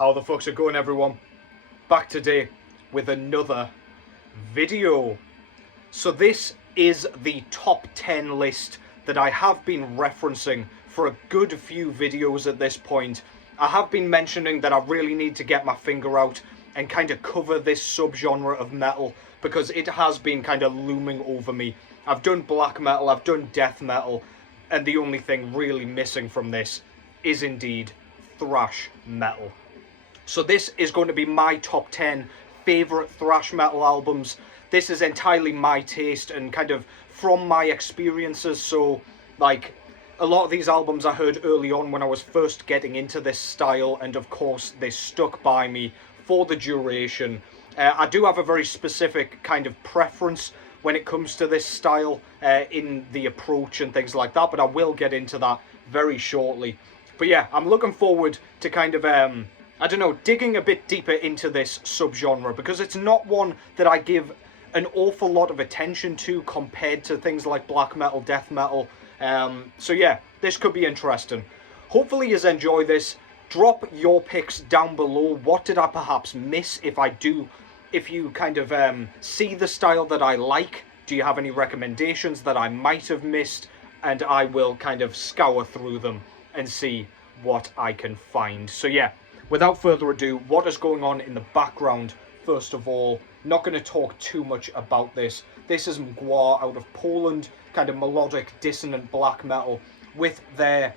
How the fucks are going, everyone? Back today with another video. So this is the top 10 list that I have been referencing for a good few videos at this point. I have been mentioning that I really need to get my finger out and kind of cover this subgenre of metal because it has been kind of looming over me. I've done black metal, I've done death metal, and the only thing really missing from this is indeed thrash metal. So this is going to be my top 10 favourite thrash metal albums. This is entirely my taste and kind of from my experiences. So, like, a lot of these albums I heard early on when I was first getting into this style, and of course they stuck by me for the duration. I do have a very specific kind of preference when it comes to this style in the approach and things like that, but I will get into that very shortly. But yeah, I'm looking forward to kind of I don't know, digging a bit deeper into this subgenre because it's not one that I give an awful lot of attention to compared to things like black metal, death metal. So yeah, this could be interesting. Hopefully you enjoy this. Drop your picks down below. What did I perhaps miss? If you kind of see the style that I like, do you have any recommendations that I might have missed? And I will kind of scour through them and see what I can find. So yeah. Without further ado, what is going on in the background? First of all, not going to talk too much about this. This is Mgła out of Poland, kind of melodic, dissonant black metal, with their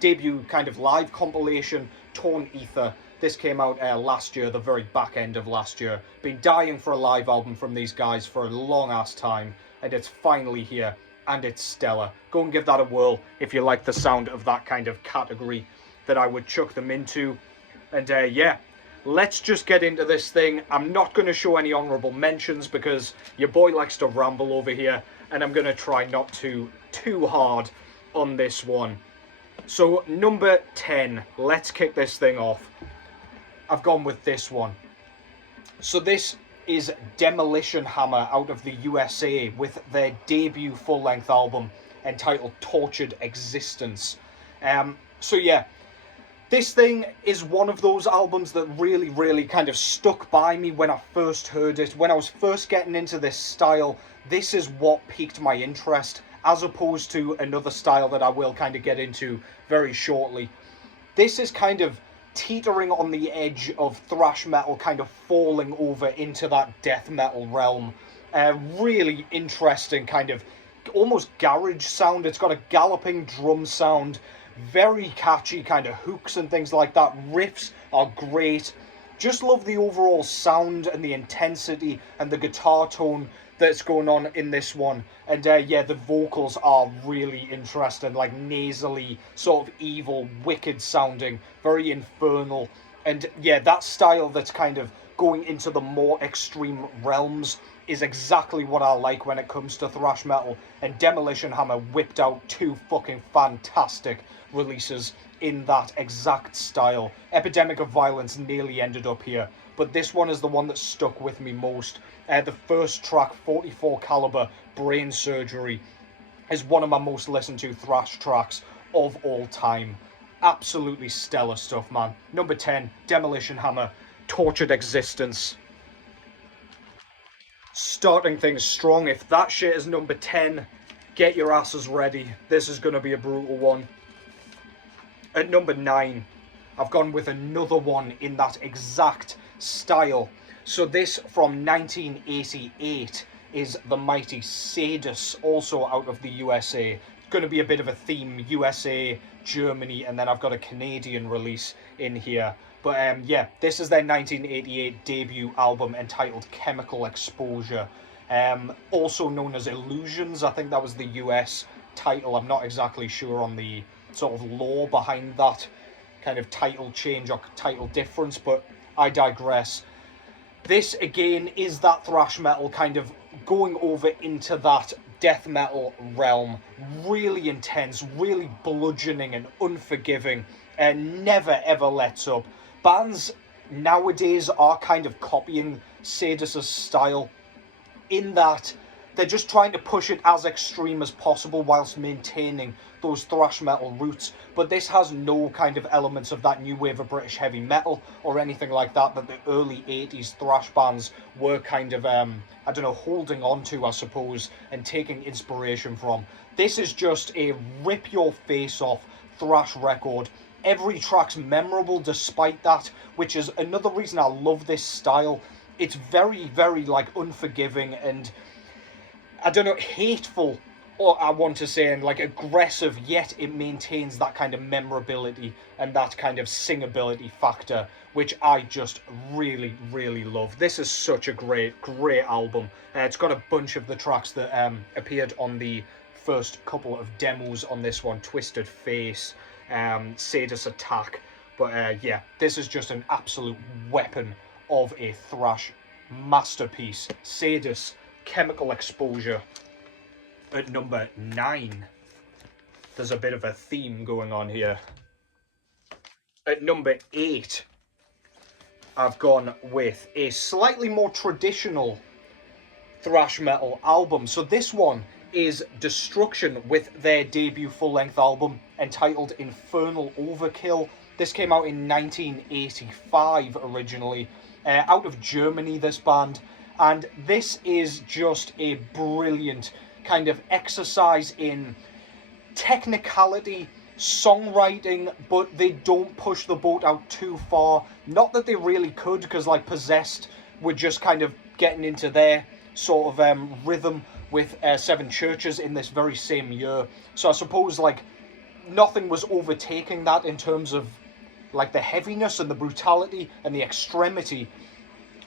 debut kind of live compilation, Torn Ether. This came out last year, the very back end of last year. Been dying for a live album from these guys for a long ass time, and it's finally here, and it's stellar. Go and give that a whirl if you like the sound of that kind of category that I would chuck them into. And yeah, let's just get into this thing. I'm not going to show any honourable mentions because your boy likes to ramble over here, and I'm going to try not to too hard on this one. So number 10, let's kick this thing off. I've gone with this one. So this is Demolition Hammer out of the USA with their debut full-length album entitled Tortured Existence. So yeah, this thing is one of those albums that really kind of stuck by me when I first heard it. When I was first getting into this style, this is what piqued my interest, as opposed to another style that I will kind of get into very shortly. This is kind of teetering on the edge of thrash metal, kind of falling over into that death metal realm. Really interesting kind of almost garage sound. It's got a galloping drum sound. Very catchy kind of hooks and things like that. Riffs are great. Just love the overall sound and the intensity and the guitar tone that's going on in this one. And yeah, the vocals are really interesting, like nasally, sort of evil, wicked sounding, very infernal. And yeah, that style that's kind of going into the more extreme realms is exactly what I like when it comes to thrash metal. And Demolition Hammer whipped out two fucking fantastic releases in that exact style. Epidemic of Violence nearly ended up here, but this one is the one that stuck with me most. The first track, 44 Caliber, Brain Surgery, is one of my most listened to thrash tracks of all time. Absolutely stellar stuff, man. Number 10, Demolition Hammer, Tortured Existence. Starting things strong. If that shit is number 10, get your asses ready. This is going to be a brutal one. At number 9, I've gone with another one in that exact style. So this from 1988 is the mighty Sadus, also out of the USA. It's going to be a bit of a theme, USA, Germany, and then I've got a Canadian release in here. But yeah, this is their 1988 debut album entitled Chemical Exposure. Also known as Illusions, I think that was the US title. I'm not exactly sure on the sort of lore behind that kind of title change or title difference, but I digress. This again is that thrash metal kind of going over into that death metal realm. Really intense, really bludgeoning and unforgiving, and never ever lets up. Bands nowadays are kind of copying Sadus's style in that they're just trying to push it as extreme as possible whilst maintaining those thrash metal roots. But this has no kind of elements of that new wave of British heavy metal or anything like that that the early 80s thrash bands were kind of, I don't know, holding on to, I suppose, and taking inspiration from. This is just a rip your face off thrash record. Every track's memorable despite that, which is another reason I love this style. It's very, very, like, unforgiving and, I don't know, hateful, or I want to say, and, like, aggressive, yet it maintains that kind of memorability and that kind of singability factor, which I just really, really love. This is such a great, great album. It's got a bunch of the tracks that appeared on the first couple of demos on this one. Twisted Face, Sadus Attack. But yeah, this is just an absolute weapon of a thrash masterpiece. Sadus, Chemical Exposure at number 9. There's a bit of a theme going on here. At number 8, I've gone with a slightly more traditional thrash metal album. So this one is Destruction with their debut full-length album entitled Infernal Overkill. This came out in 1985 originally, out of Germany, this band. And this is just a brilliant kind of exercise in technicality, songwriting, but they don't push the boat out too far. Not that they really could, because like Possessed were just kind of getting into their sort of rhythm with Seven Churches in this very same year. So I suppose like nothing was overtaking that in terms of like the heaviness and the brutality and the extremity.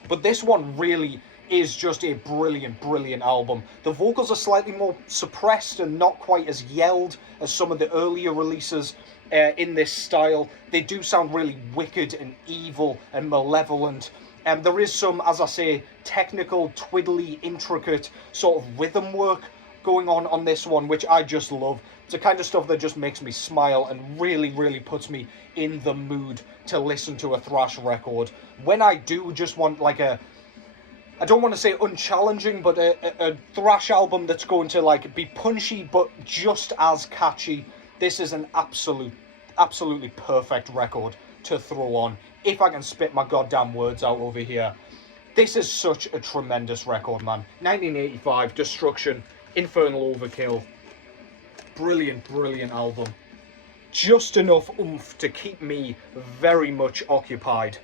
But this one really is just a brilliant, brilliant album. The vocals are slightly more suppressed and not quite as yelled as some of the earlier releases in this style. They do sound really wicked and evil and malevolent. And there is some, as I say, technical, twiddly, intricate sort of rhythm work going on this one, which I just love. It's the kind of stuff that just makes me smile and really, really puts me in the mood to listen to a thrash record. When I do just want like a, I don't want to say unchallenging, but a thrash album that's going to like be punchy but just as catchy, this is an absolutely perfect record to throw on. If I can spit my goddamn words out over here. This is such a tremendous record, man. 1985, Destruction, Infernal Overkill. Brilliant, brilliant album. Just enough oomph to keep me very much occupied.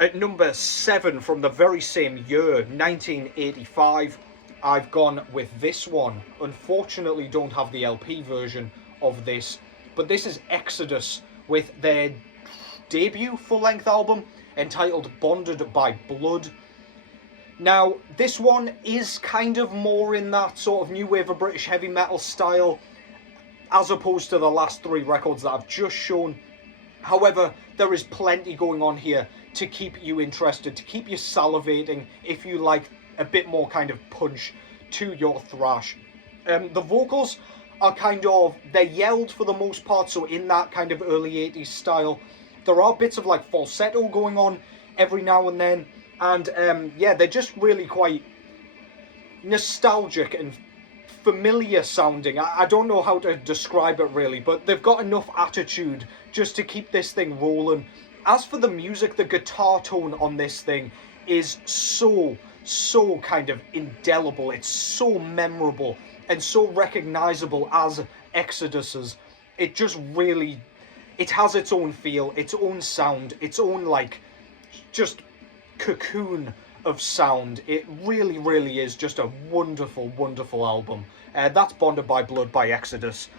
At number 7 from the very same year, 1985, I've gone with this one. Unfortunately, don't have the LP version of this, but this is Exodus with their debut full-length album entitled Bonded by Blood. Now, this one is kind of more in that sort of new wave of British heavy metal style, as opposed to the last 3 records that I've just shown. However, there is plenty going on here to keep you interested, to keep you salivating if you like a bit more kind of punch to your thrash. The vocals are kind of, they're yelled for the most part, so in that kind of early 80s style. There are bits of like falsetto going on every now and then, and yeah, they're just really quite nostalgic and familiar sounding. I don't know how to describe it really, but they've got enough attitude just to keep this thing rolling. As for the music, the guitar tone on this thing is so kind of indelible. It's so memorable and so recognizable as Exodus's. It just really, it has its own feel, its own sound, its own like just cocoon of sound. It really, really is just a wonderful, wonderful album. That's Bonded by Blood by Exodus.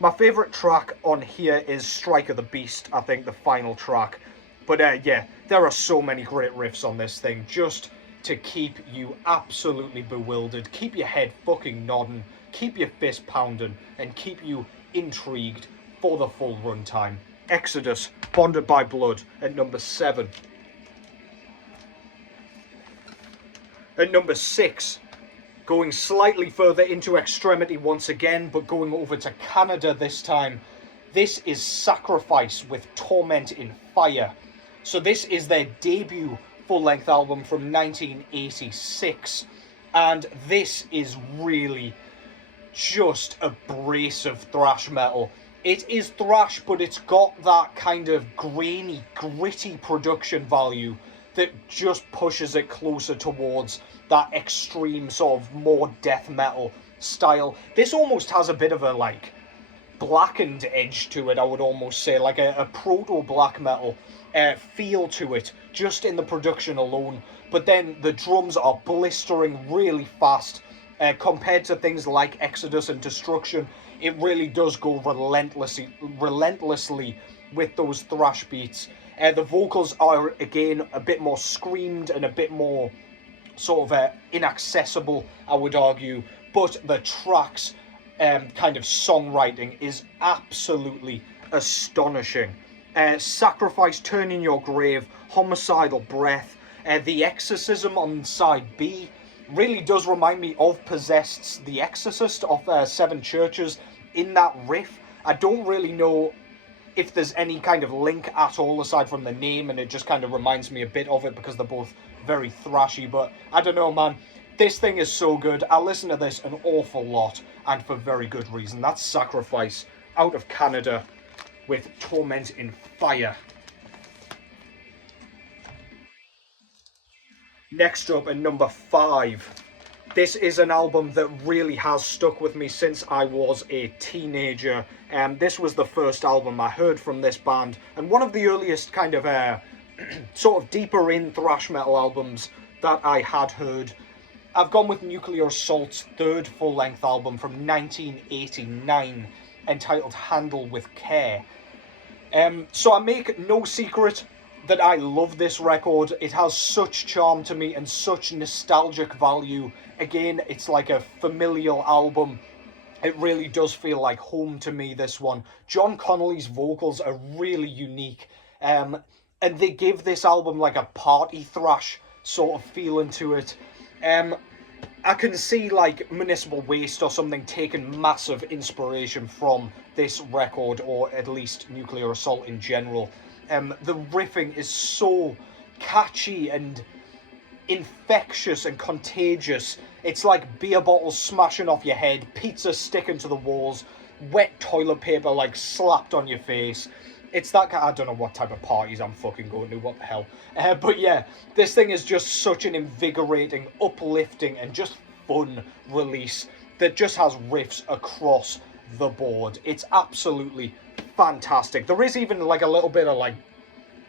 My favourite track on here is Strike of the Beast, I think, the final track. But yeah, there are so many great riffs on this thing, just to keep you absolutely bewildered, keep your head fucking nodding, keep your fist pounding, and keep you intrigued for the full runtime. Exodus, Bonded by Blood, at number 7. At number 6, going slightly further into extremity once again, but going over to Canada this time. This is Sacrifice with Torment in Fire. So this is their debut full-length album from 1986. And this is really just a brace of thrash metal. It is thrash, but it's got that kind of grainy, gritty production value that just pushes it closer towards that extreme sort of more death metal style. This almost has a bit of a like blackened edge to it, I would almost say, like a proto black metal feel to it, just in the production alone. But then the drums are blistering really fast. Compared to things like Exodus and Destruction, it really does go relentlessly with those thrash beats. The vocals are, again, a bit more screamed and a bit more sort of inaccessible, I would argue. But the tracks, kind of songwriting, is absolutely astonishing. Sacrifice, Turn in Your Grave, Homicidal Breath, The Exorcism on side B really does remind me of Possessed's The Exorcist of Seven Churches in that riff. I don't really know if there's any kind of link at all aside from the name, and it just kind of reminds me a bit of it because they're both very thrashy. But I don't know, man. This thing is so good. I listen to this an awful lot, and for very good reason. That's Sacrifice out of Canada with Torment in Fire. Next up at number 5. This is an album that really has stuck with me since I was a teenager. This was the first album I heard from this band, and one of the earliest kind of sort of deeper in thrash metal albums that I had heard. I've gone with Nuclear Assault's third full-length album from 1989, entitled Handle with Care. So I make no secret that I love this record. It has such charm to me and such nostalgic value. Again, it's like a familial album. It really does feel like home to me, this one. John Connolly's vocals are really unique. And they give this album like a party thrash sort of feeling to it. I can see like Municipal Waste or something taking massive inspiration from this record, or at least Nuclear Assault in general. The riffing is so catchy and infectious and contagious. It's like beer bottles smashing off your head, pizza sticking to the walls, wet toilet paper like slapped on your face. It's that kind. I don't know what type of parties I'm fucking going to, what the hell. But yeah, this thing is just such an invigorating, uplifting, and just fun release that just has riffs across the board. It's absolutely fantastic. There is even like a little bit of like,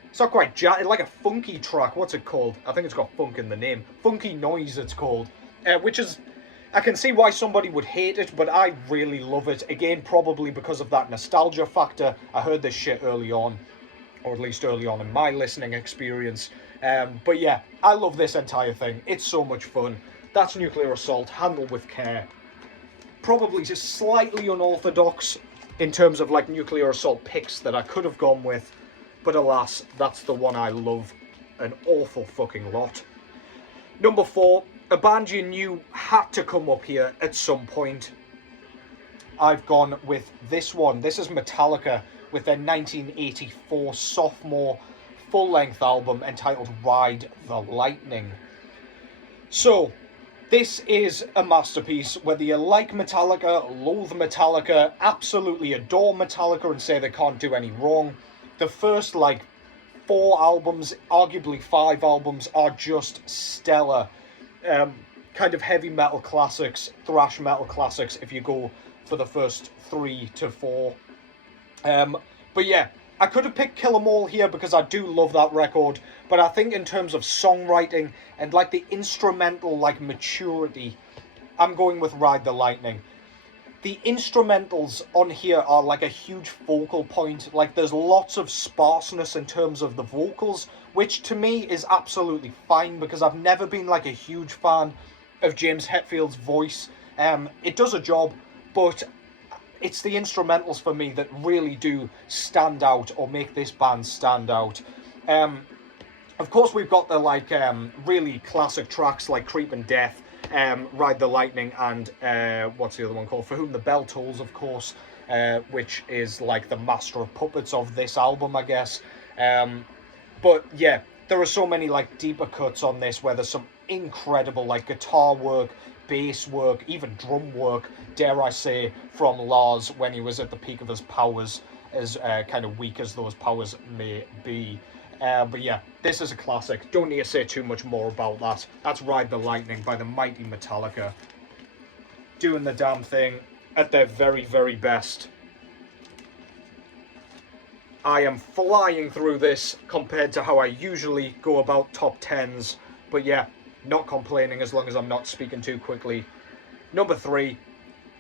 it's not quite like a funky track. What's it called? I think it's got funk in the name. Funky Noise it's called. Which is, I can see why somebody would hate it, but I really love it. Again, probably because of that nostalgia factor. I heard this shit early on, or at least early on in my listening experience. But yeah, I love this entire thing. It's so much fun. That's Nuclear Assault, Handle with Care. Probably just slightly unorthodox in terms of like Nuclear Assault picks that I could have gone with, but alas, that's the one I love an awful fucking lot. Number 4, a band you knew had to come up here at some point. I've gone with this one. This is Metallica with their 1984 sophomore full-length album entitled Ride the Lightning. So, this is a masterpiece. Whether you like Metallica, loathe Metallica, absolutely adore Metallica and say they can't do any wrong, the first like 4 albums, arguably 5 albums, are just stellar. Kind of heavy metal classics, thrash metal classics if you go for the first 3 to 4. But yeah, I could have picked Kill 'Em All here because I do love that record, but I think in terms of songwriting and like the instrumental like maturity, I'm going with Ride the Lightning. The instrumentals on here are like a huge focal point. Like there's lots of sparseness in terms of the vocals, which to me is absolutely fine because I've never been like a huge fan of James Hetfield's voice. It does a job, but it's the instrumentals for me that really do stand out or make this band stand out. Of course, we've got the like really classic tracks like Creep and Death, Ride the Lightning, and what's the other one called? For Whom the Bell Tolls, of course, which is like the master of puppets of this album, I guess. But yeah, there are so many like deeper cuts on this where there's some incredible like guitar work, bass work, even drum work, dare I say, from Lars when he was at the peak of his powers, as kind of weak as those powers may be. But yeah, this is a classic. Don't need to say too much more about that. That's Ride the Lightning by the mighty Metallica. Doing the damn thing at their very, very best. I am flying through this compared to how I usually go about top 10s. But yeah, not complaining as long as I'm not speaking too quickly. Number 3,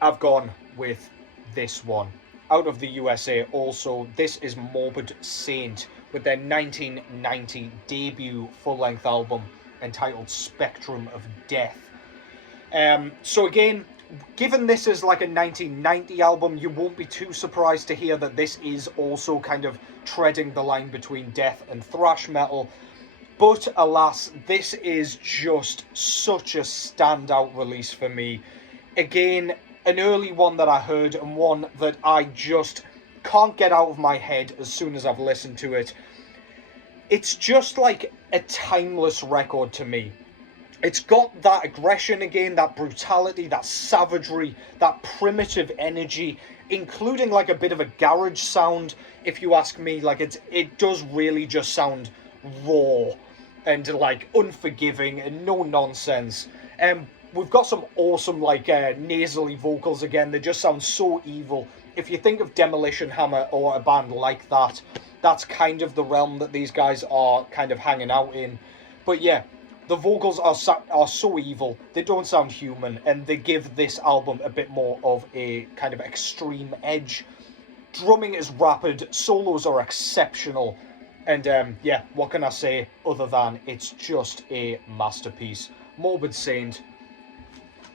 I've gone with this one. Out of the USA also, this is Morbid Saint with their 1990 debut full-length album entitled Spectrum of Death. So again, given this is like a 1990 album, you won't be too surprised to hear that this is also kind of treading the line between death and thrash metal. But alas, this is just such a standout release for me. Again, an early one that I heard and one that I just can't get out of my head as soon as I've listened to it. It's just like a timeless record to me. It's got that aggression again, that brutality, that savagery, that primitive energy, including like a bit of a garage sound, if you ask me. Like it does really just sound raw and like unforgiving and no nonsense. We've got some awesome like nasally vocals again. They just sound so evil. If you think of Demolition Hammer or a band like that, that's kind of the realm that these guys are kind of hanging out in. But yeah, the vocals are so evil, they don't sound human, and they give this album a bit more of a kind of extreme edge. Drumming is rapid, solos are exceptional, and yeah, what can I say other than it's just a masterpiece. Morbid Saint,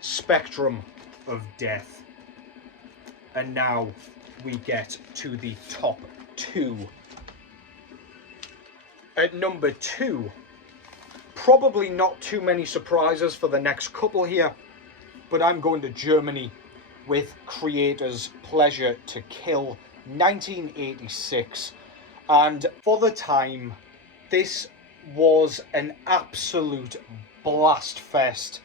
Spectrum of Death. And now we get to the top 2. At number 2, probably not too many surprises for the next couple here, but I'm going to Germany with Kreator's Pleasure to Kill, 1986. And for the time, this was an absolute blast fest.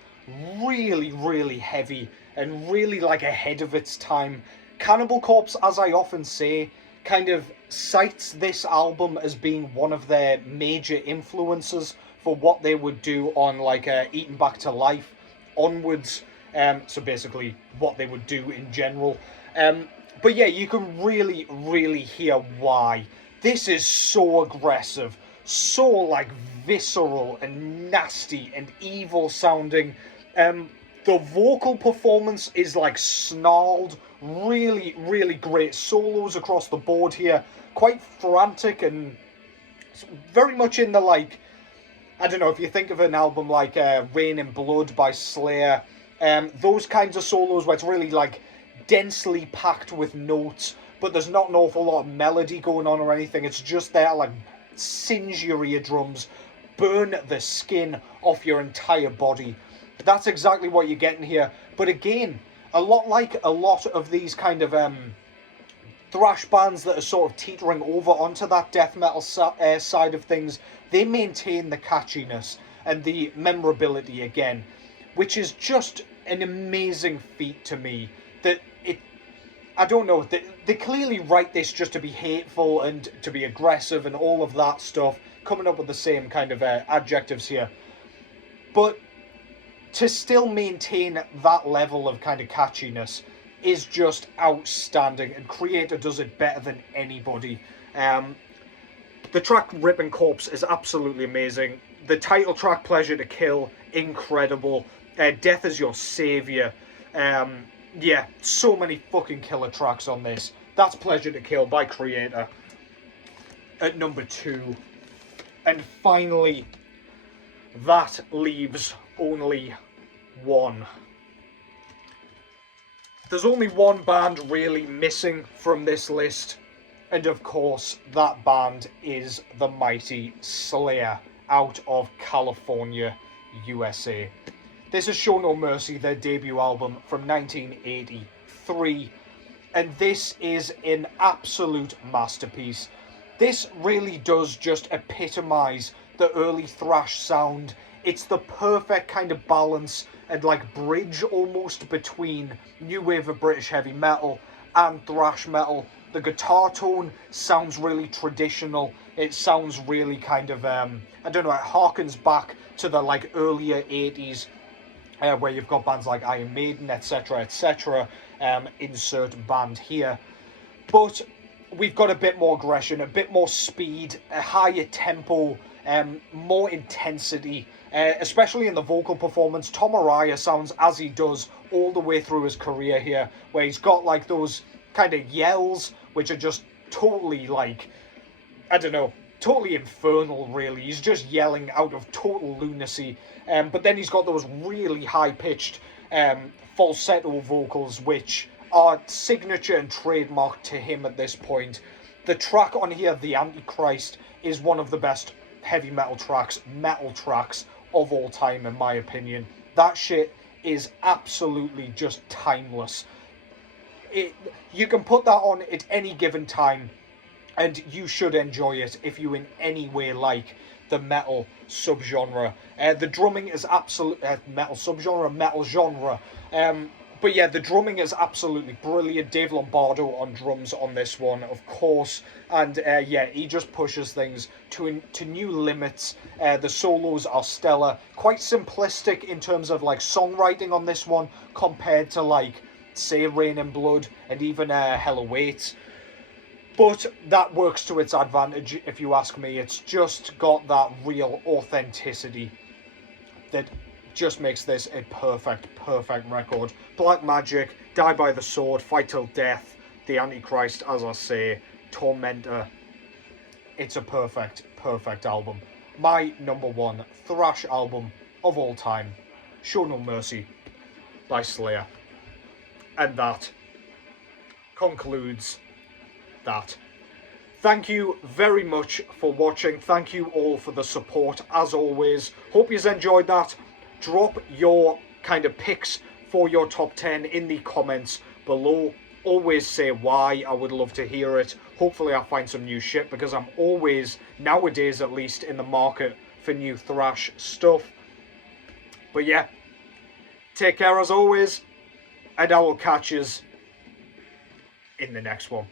Really, really heavy and really like ahead of its time. Cannibal Corpse, as I often say, kind of cites this album as being one of their major influences for what they would do on like Eaten Back to Life onwards. So basically what they would do in general. But yeah, you can really, really hear why. This is so aggressive, so like visceral and nasty and evil sounding. The vocal performance is like snarled, really, really great solos across the board here. Quite frantic and very much in the like, I don't know, if you think of an album like Rain in Blood by Slayer, those kinds of solos where it's really like densely packed with notes, but there's not an awful lot of melody going on or anything. It's just there to like singe your eardrums, burn the skin off your entire body. That's exactly what you're getting here. But again, a lot like a lot of these kind of thrash bands that are sort of teetering over onto that death metal side of things, they maintain the catchiness and the memorability again, which is just an amazing feat to me. That it, I don't know, they clearly write this just to be hateful and to be aggressive and all of that stuff, coming up with the same kind of adjectives here. But to still maintain that level of kind of catchiness is just outstanding, and Kreator does it better than anybody. The track Ripping Corpse is absolutely amazing. The title track, Pleasure to Kill, incredible. Death is Your Savior. Yeah, so many fucking killer tracks on this. That's Pleasure to Kill by Kreator. At number 2. And finally, that leaves only one. There's only one band really missing from this list, and of course that band is the mighty Slayer out of California, USA. This is Show No Mercy, their debut album from 1983, and this is an absolute masterpiece. This really does just epitomise the early thrash sound. It's the perfect kind of balance and like bridge almost between new wave of British heavy metal and thrash metal. The guitar tone sounds really traditional. It sounds really kind of, I don't know, it harkens back to the like earlier 80s where you've got bands like Iron Maiden, etc., etc. Insert band here. But we've got a bit more aggression, a bit more speed, a higher tempo, more intensity, especially in the vocal performance. Tom Araya sounds as he does all the way through his career here, where he's got like those kind of yells, which are just totally like, I don't know, totally infernal, really. He's just yelling out of total lunacy. But then he's got those really high-pitched falsetto vocals, which are signature and trademark to him at this point. The track on here, The Antichrist, is one of the best heavy metal tracks of all time, in my opinion. That shit is absolutely just timeless. You can put that on at any given time, and you should enjoy it if you in any way like the metal subgenre. The drumming is metal subgenre, metal genre. But yeah, the drumming is absolutely brilliant. Dave Lombardo on drums on this one, of course. And yeah, he just pushes things to new limits. The solos are stellar. Quite simplistic in terms of like songwriting on this one compared to like, say, Rain and Blood and even Hell Awaits. But that works to its advantage, if you ask me. It's just got that real authenticity that just makes this a perfect record. Black Magic, Die by the Sword, Fight Till Death, The Antichrist, as I say, Tormentor. It's a perfect album. My number one thrash album of all time, Show No Mercy by Slayer. And that concludes that. Thank you very much for watching. Thank you all for the support, as always. Hope you've enjoyed that. Drop your kind of picks for your top 10 in the comments below. Always say why. I would love to hear it. Hopefully I'll find some new shit, because I'm always, nowadays at least, in the market for new thrash stuff. But yeah, take care as always, and I will catch yous in the next one.